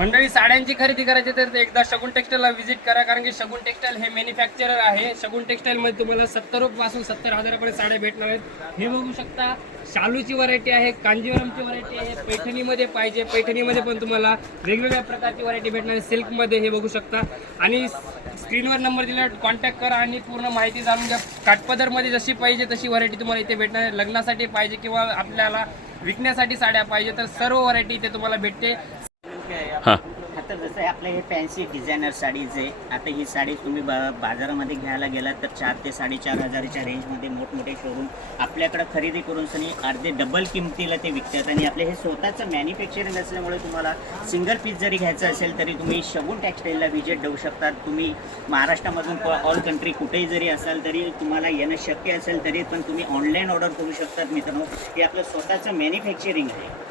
मंडळी साड्यांची खरेदी करायची तर एकदा शगुन टेक्सटाईलला व्हिजिट करा, कारण की शगुन टेक्सटाईल हे मॅन्युफॅक्चरर आहे. शगुन टेक्सटाईलमध्ये तुम्हाला 70 पासून 70,000पर्यंत साड्या भेटणार आहेत. हे बघू शकता, शालूची व्हरायटी आहे, कांजीवरमची व्हरायटी आहे, पैठणीमध्ये पाहिजे पैठणीमध्ये पण तुम्हाला वेगवेगळ्या प्रकारची व्हरायटी भेटणार आहे. सिल्कमध्ये हे बघू शकता. आणि स्क्रीनवर नंबर दिला, कॉन्टॅक्ट करा आणि पूर्ण माहिती जाणून घ्या. काठपदरमध्ये जशी पाहिजे तशी व्हरायटी तुम्हाला इथे भेटणार आहे. लग्नासाठी पाहिजे किंवा आपल्याला विकण्यासाठी साड्या पाहिजे तर सर्व व्हरायटी इथे तुम्हाला भेटते. हां, आता जसं आपलं हे फॅन्सी डिझायनर साडीज आहे. आता ही साडी तुम्ही बाजारामध्ये घ्यायला गेलात तर 4 ते 4,500च्या रेंजमध्ये मोठमोठे शोरूम आपल्याकडे खरेदी करून सनी अर्धे डबल किमतीला ते विकतात. आणि आपले हे स्वतःचं मॅन्युफॅक्चरिंग असल्यामुळे तुम्हाला सिंगल पीस जरी घ्यायचं असेल तरी तुम्ही शगुन टेक्सटाईलला व्हिजिट देऊ शकतात. तुम्ही महाराष्ट्रामधून ऑल कंट्री कुठेही जरी असाल तरी तुम्हाला येणं शक्य असेल तरी पण तुम्ही ऑनलाईन ऑर्डर करू शकतात. मित्रांनो, हे आपलं स्वतःचं मॅन्युफॅक्चरिंग आहे.